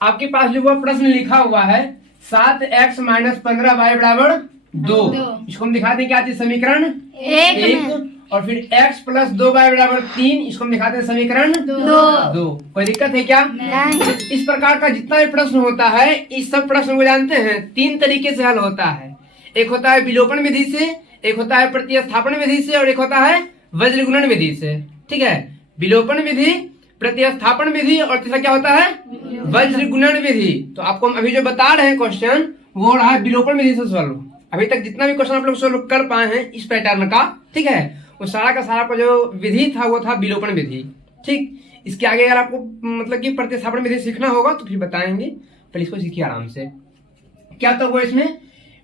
आपके पास जो वो प्रश्न लिखा हुआ है 7x-15y बराबर 2। इसको हम दिखाते हैं क्या चीज, समीकरण एक। और फिर x + 2y बराबर 3, इसको हम दिखाते हैं समीकरण 2। कोई दिक्कत है क्या? नहीं। इस प्रकार का जितना भी प्रश्न होता है, इस सब प्रश्न को जानते हैं 3 तरीके से हल होता है। एक होता है विलोपन विधि से, एक होता है प्रतिस्थापन विधि से, और एक होता है वज्रगुणन विधि से। ठीक है, विलोपन विधि, प्रतिस्थापन विधि, और तीसरा क्या होता है, वज्रगुणन विधि। तो आपको हम अभी जो बता रहे हैं क्वेश्चन, वो रहा है विलोपन विधि से सॉल्व। अभी तक जितना भी क्वेश्चन आप लोग सॉल्व कर पाए हैं इस पैटर्न का, ठीक है, वो सारा का सारा का जो विधि था वो था विलोपन विधि। ठीक, इसके आगे अगर आपको मतलब कि प्रतिस्थापन विधि सीखना होगा तो फिर बताएंगे, पहले इसको सीखिए आराम से। क्या तो वो इसमें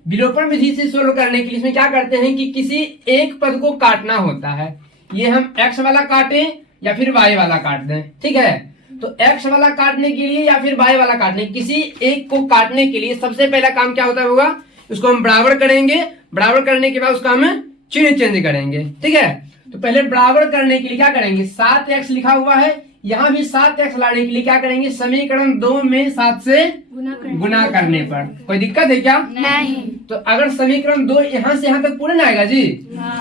विलोपन विधि से सोल्व करने के लिए इसमें क्या करते हैं कि किसी एक पद को काटना होता है। ये हम x वाला काटें या फिर y वाला काट दें, ठीक है। तो x वाला काटने के लिए या फिर y वाला काटने, किसी एक को काटने के लिए सबसे पहला काम क्या होता होगा, उसको हम बराबर करेंगे। बराबर करने के बाद उसका हम चिन्ह चेंज करेंगे, ठीक है। तो पहले बराबर करने के लिए क्या करेंगे, 7x लिखा हुआ है, यहाँ भी 7x लाने के लिए क्या करेंगे, समीकरण 2 में 7 से गुना करने पर। कोई दिक्कत है क्या? नहीं। तो अगर समीकरण 2 यहाँ से यहाँ तक पूरे ना आएगा जी,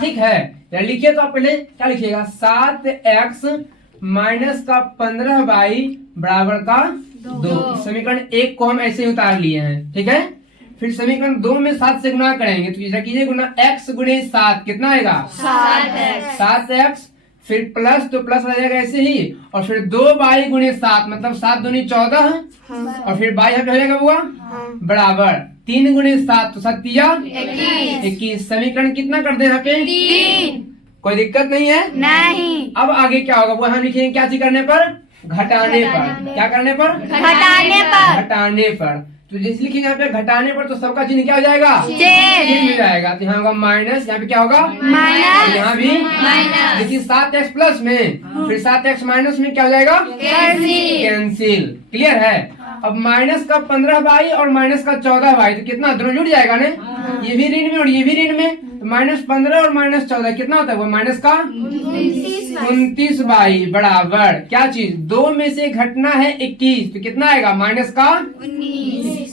ठीक है, लिखिए। तो आप पहले क्या लिखिएगा, 7x - 15y बराबर का 2। समीकरण 1 को हम ऐसे ही उतार लिए हैं, ठीक है। फिर समीकरण 2 में 7 से गुना करेंगे, तो ऐसा कीजिए, गुना x गुणे 7 कितना आएगा, 7x। फिर प्लस, तो प्लस आ जाएगा ऐसे ही, और फिर 2y गुणे 7 मतलब 7 दूनी 14, और फिर y यहाँ पे हो जाएगा हुआ बराबर 3 गुणे 7 तो 7 तिया 21। समीकरण कितना कर दे यहाँ पे, 3। कोई दिक्कत नहीं है? नहीं। अब आगे क्या होगा, वो हम लिखेंगे क्या चीज करने पर, घटाने पर। क्या करने पर, घटाने पर। घटाने पर। तो जैसे लिखेंगे यहाँ पे घटाने पर, तो सबका चिन्ह क्या हो जाएगा, चेंज हो जाएगा। तो यहाँ होगा माइनस, यहाँ पे क्या होगा, माइनस, यहाँ भी माइनस। देखिए 7x प्लस में, फिर 7x माइनस में क्या हो जाएगा, कैंसिल। क्लियर है? अब माइनस का 15y और माइनस का 14y, तो कितना, दोनों जुड़ जाएगा ने, ये भी ऋण में और ये भी ऋण में। तो -15 और -14 कितना होता है, वो माइनस का 29y बराबर क्या चीज, 2 में से घटना है 21, तो कितना आएगा, माइनस का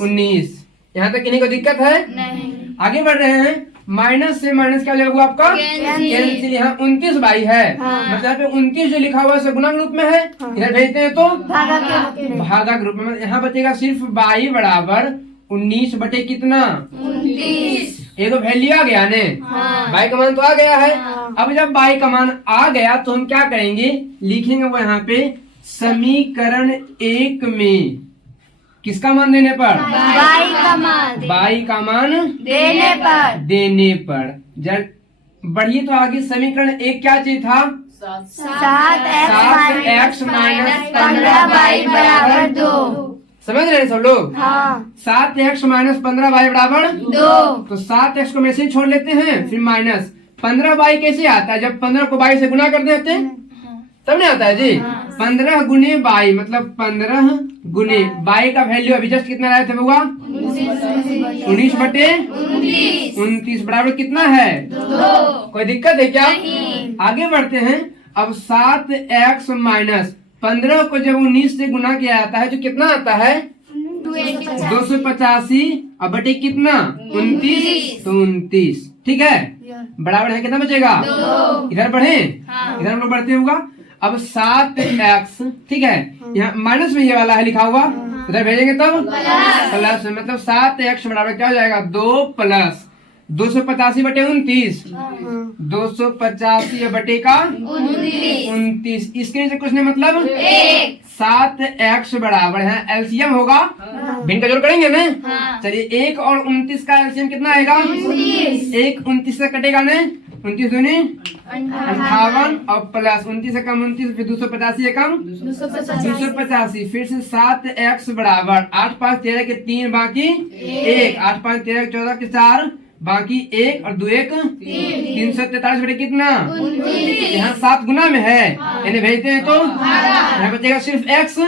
19। यहाँ तक किन्हीं को दिक्कत है? नहीं। आगे बढ़ रहे हैं, माइनस से माइनस क्या हो जाएगा आपका, कैंसिल। यहाँ 29y है, मतलब यहाँ पे 29 जो लिखा हुआ है गुणा के रूप में है, इधर भेजते हैं तो भागा के रूप में। यहाँ बचेगा सिर्फ y बराबर 19 बटे कितना, 29। एक वैल्यू आ गया ने, y का मान तो आ गया है। अब जब y का मान आ गया तो हम क्या करेंगे, लिखेंगे वो यहाँ पे समीकरण 1 में किसका मान देने पर, y का मान y का मान देने पर। जब बढ़िए तो आगे समीकरण 1 क्या चीज था, 7x - 15y बराबर 2। समझ रहे हैं सब लोग? हाँ। 7x - 15y बराबर 2। तो 7x को में से छोड़ लेते हैं, फिर माइनस 15y कैसे आता है, जब 15 को y से गुना कर देते हैं तब नहीं आता है जी। 15 गुने y मतलब 15 गुने y का वैल्यू अभी जस्ट कितना लाए थे बउआ, 19 बटे 29 बराबर कितना है, 2। कोई दिक्कत है क्या? नहीं। आगे बढ़ते हैं। अब 7x - 15 को जब 19 से गुना किया जाता है तो कितना आता है, 285 और बटे कितना, 29, तो 29, ठीक है, बराबर है कितना बचेगा, 2। इधर बढ़े, इधर हम लोग बढ़ते होगा। अब 7x, ठीक है, यहाँ माइनस में ये वाला है लिखा हुआ, इधर भेजेंगे तब प्लस, मतलब 7x बराबर क्या हो जाएगा, 2 प्लस 285 बटे 29, 285 बटे का 29। इसके नीचे कुछ नहीं, मतलब 7x बराबर है, एलसीएम होगा, भिन्न का जोड़ करेंगे ना। चलिए 1 और 29 का एलसीएम कितना आएगा, 1 29 से कटेगा ना, 29 दूनी 58 और प्लस 29 से कम 29, फिर 285 से कम 285, फिर से 7x बराबर 8 5 13 के 3 बाकी 1, 8 5 13 के 14 के 4 बाकी 1 और 2 1 343 बटे कितना, यहाँ 7 गुना में है, इन्हें भेजते हैं तो यहाँ बचेगा सिर्फ x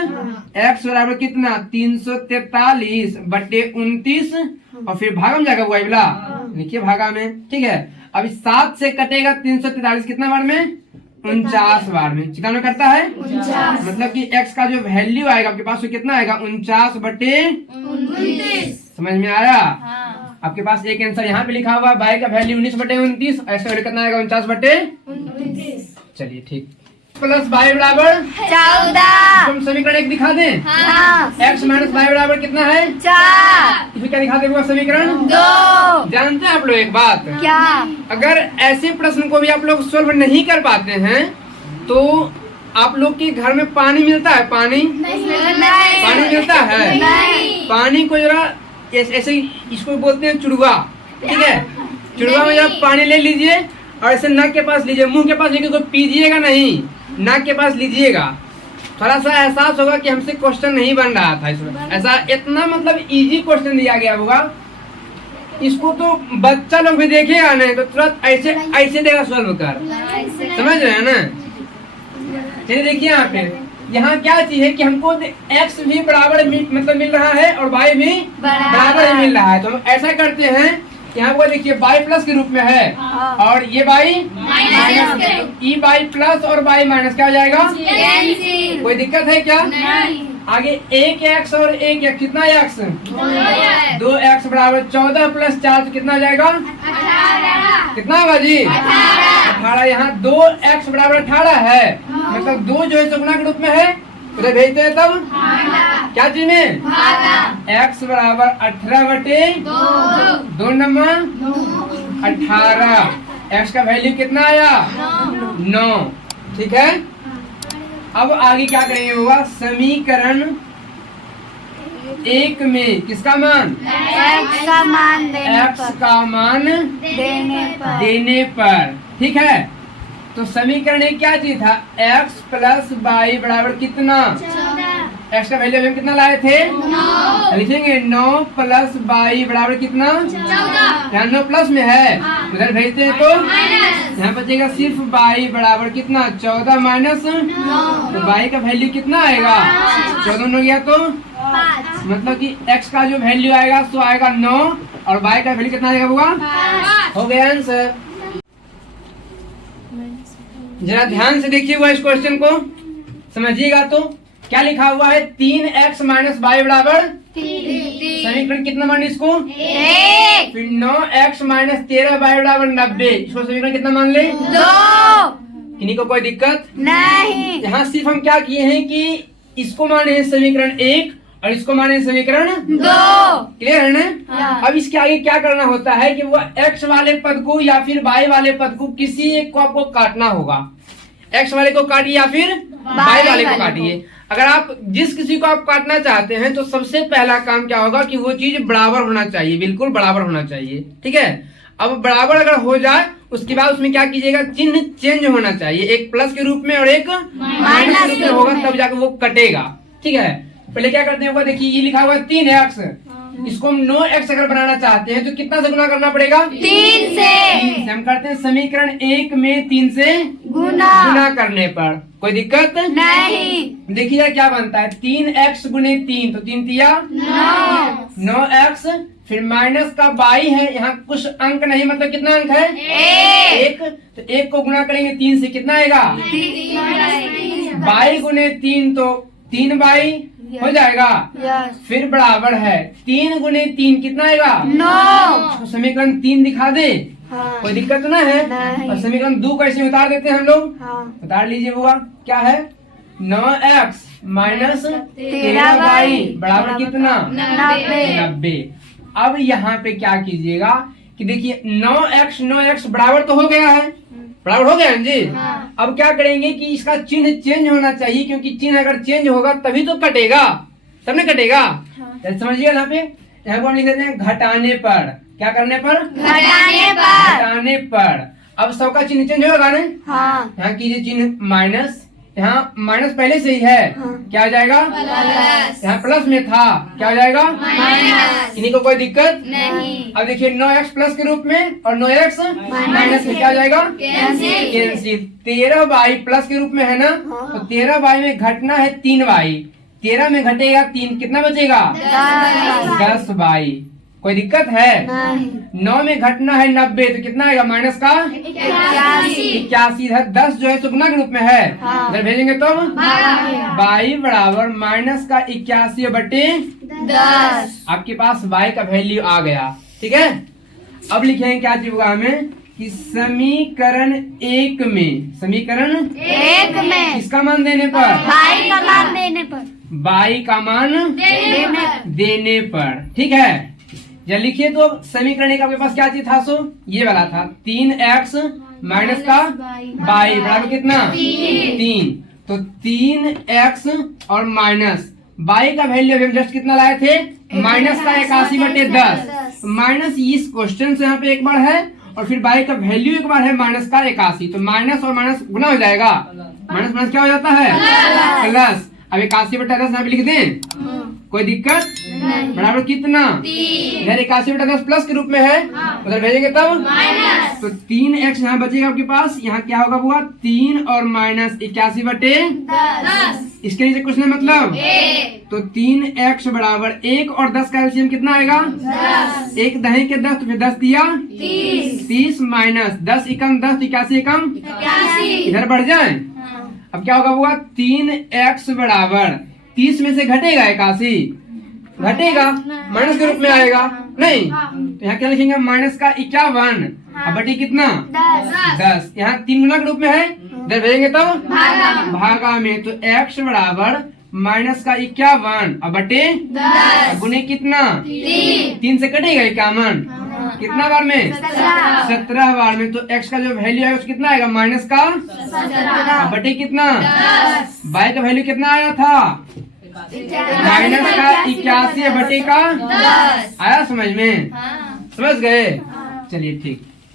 बराबर कितना, 343 बटे 29, और फिर भागा में जाएगा वाला, लिखिए भागा में, ठीक है। अभी 7 से कटेगा 343 कितना बार में, 49 बार में कितना में करता है 49। मतलब कि x का जो वैल्यू आएगा आपके पास वो कितना आएगा 49/29। समझ में आया? आपके पास एक आंसर यहाँ पे लिखा हुआ है y का वैल्यू 19/29, ऐसा वैल्यू कितना आएगा 49/29। चलिए ठीक। प्लस y बराबर 14। हम समीकरण एक दिखा दें। हाँ। x माइनस y बराबर कितना है 4। इसमें क्या दिखा देगा समीकरण 2। जानते हैं आप लोग एक बात, क्या? अगर ऐसे प्रश्न को भी आप लोग सोल्व नहीं कर पाते हैं तो आप लोग के घर में पानी मिलता है? पानी मिलता है? नहीं। पानी को जरा ऐसे इसको बोलते हैं चुड़वा, ठीक है? चुड़वा में जरा पानी ले लीजिए और ऐसे नाक के पास लीजिए, मुंह के पास लेके कोई पीजिएगा नहीं, नाक के पास लीजिएगा। थोड़ा सा एहसास होगा कि हमसे क्वेश्चन नहीं बन रहा था इसमें, ऐसा इतना मतलब इजी क्वेश्चन दिया गया होगा, इसको तो बच्चा लोग भी देखेगा नहीं तो तुरंत ऐसे ऐसे देगा सॉल्व कर। समझ रहे हैं ना? चलिए देखिए यहाँ क्या चीज है कि हमको x भी बराबर मतलब मिल रहा है और y भी बराबर ही मिल रहा है। तो हम ऐसा करते हैं, यहाँ पर देखिए y प्लस के रूप में है और ये y माइनस के रूप। ई y प्लस और y माइनस क्या हो जाएगा? कैंसिल। कोई दिक्कत है क्या? नहीं। आगे एक x और एक x कितना x? 2x बराबर 14 प्लस 4 तो कितना हो जाएगा? 18। कितना होगा जी? 18। यहाँ 2x बराबर 18 है, मतलब 2 जो है सो गुणा के रूप में है, उधर भेजते हैं तब क्या चीज में? x बराबर 18/2 नंबर 18। x का वैल्यू कितना आया? 9। ठीक है, अब आगे क्या करेंगे होगा, समीकरण 1 में किसका मान? x का मान x का मान देने पर। ठीक है, तो समीकरण 1 क्या चीज था? x प्लस y बराबर कितना? x का वैल्यू हम कितना लाए थे? 9। लिखेंगे 9 प्लस y बराबर कितना? 14। यहाँ 9 प्लस में है, उधर भेजते हैं तो यहाँ बचेगा सिर्फ y बराबर कितना? 14 माइनस 9। तो y का वैल्यू कितना आएगा? 14 हो गया तो मतलब कि x का जो वैल्यू आएगा सो आएगा 9 और y का वैल्यू कितना आएगा होगा? हो गया आंसर। जरा ध्यान से देखिए हुआ इस क्वेश्चन को समझिएगा। तो क्या लिखा हुआ है? 3x माइनस y बराबर समीकरण कितना मान इसको? 1। फिर 9x माइनस 13y बराबर 90, इसको समीकरण कितना मान ले? 2। किन्हीं को कोई दिक्कत नहीं। यहाँ सिर्फ हम क्या किए हैं कि इसको माने हैं समीकरण 1 और इसको माने हैं समीकरण 2। क्लियर है ना? हाँ। अब इसके आगे क्या करना होता है कि वो x वाले पद को या फिर y वाले पद को किसी एक को आपको काटना होगा। x वाले को काटिए या फिर y वाले को काटिए। अगर आप जिस किसी को आप काटना चाहते हैं तो सबसे पहला काम क्या होगा कि वो चीज बराबर होना चाहिए, बिल्कुल बराबर होना चाहिए। ठीक है, अब बराबर अगर हो जाए उसके बाद उसमें क्या कीजिएगा, चिन्ह चेंज होना चाहिए, एक प्लस के रूप में और एक माइनस के रूप में होगा, तब जाकर वो कटेगा। ठीक है, पहले क्या करते हैं, देखिए ये लिखा हुआ है 3x, इसको हम 9x अगर बनाना चाहते हैं तो कितना से गुना करना पड़ेगा? 3 से। हम करते हैं समीकरण 1 में 3 से गुना करने पर। कोई दिक्कत नहीं। देखिए क्या बनता है, 3x गुने 3 तो 3 तिया 9x, फिर माइनस का y है, यहाँ कुछ अंक नहीं, मतलब कितना अंक है? 1। तो 1 को गुना करेंगे 3 से कितना आएगा? y गुने 3 तो 3y हो जाएगा। फिर बराबर है 3 गुने 3 कितना आएगा? 9। तो समीकरण 3 दिखा दे, कोई दिक्कत तो ना है? नहीं। और समीकरण 2 कैसे उतार देते हैं हम लोग? हाँ। उतार लीजिए हुआ क्या है, 9x माइनस 13y बराबर कितना? 90। अब यहाँ पे क्या कीजिएगा कि देखिए 9x बराबर तो हो गया है, बराबर हो गया है जी। हाँ। अब क्या करेंगे कि इसका चिन्ह चेंज होना चाहिए, क्योंकि चिन्ह अगर चेंज होगा तभी तो कटेगा, तब नहीं कटेगा। समझिए यहाँ पे, यहाँ को हम लिख देते हैं घटाने पर। क्या करने पर? घटाने पर। अब 100 का चिन्ह चेंज होगा ना? हाँ। यहाँ कीजिए चिन्ह माइनस, यहाँ माइनस पहले से ही है, क्या हो जाएगा? यहाँ प्लस में था, क्या हो जाएगा? इन्हीं को कोई दिक्कत नहीं। अब देखिए 9x प्लस के रूप में और 9x माइनस में क्या हो जाएगा? कैंसिल। 13y प्लस के रूप में है ना, तो 13y में घटना है 3y, 13 में घटेगा 3, कितना बचेगा? 10y। कोई दिक्कत है? नहीं। 9 में घटना है 90, तो कितना आएगा माइनस का 81। इधर 10 जो है सुगुना के रूप में है, हाँ। इधर भेजेंगे तो भागा। y बराबर माइनस का 81 बटे 10। आपके पास y का वैल्यू आ गया। ठीक है, अब लिखेंगे क्या चीज होगा हमें कि समीकरण 1 में, समीकरण 1 में किसका मान देने पर, y का मान देने पर, y का मान देने पर। ठीक है, जब लिखिए तो समीकरण 1 आपके पास क्या चीज था, सो ये वाला था 3x माइनस का y बराबर कितना 3। तो 3x और माइनस y का वैल्यू अभी हम जस्ट कितना लाए थे, माइनस का 81 बटे 10। माइनस इस क्वेश्चन से यहाँ पे एक बार है और फिर y का वैल्यू एक बार है माइनस का 81। तो माइनस और माइनस गुना हो जाएगा, माइनस माइनस क्या हो जाता है प्लस। अब 81 बटा 10 यहाँ पे लिख दें, कोई दिक्कत बराबर कितना, इधर 81 बटा 10 प्लस के रूप में है, उधर भेजेंगे तब तो 3x यहाँ बचेगा आपके पास। यहाँ क्या होगा बुआ 3 और माइनस 81 बटे 10। इसके नीचे कुछ नहीं मतलब, तो 3x बराबर 1 और 10 का एलसीएम कितना आएगा 1 दही के 10, तो फिर 10 दिया 30 माइनस 10 एकम 10, 81 एकम इधर बढ़ जाए। अब क्या होगा बुआ 3x बराबर 30 में से घटेगा 81, घटेगा माइनस के रूप में आएगा नहीं, तो यहाँ क्या लिखेंगे माइनस का 51 अब बटे कितना 10। यहाँ 3 गुना के रूप में है, इधर भेजेंगे तब भागा में, तो x बराबर माइनस का 51 अब बटे 10 गुने कितना 3 से कटेगा 51, कितना बार में 17 बार में। तो x का जो वैल्यू है उसको कितना आएगा माइनस का अब बटे कितना, y का वैल्यू कितना आया था माइनस का 81 बटे का 10 आया समझ में, समझ गए? चलिए ठीक।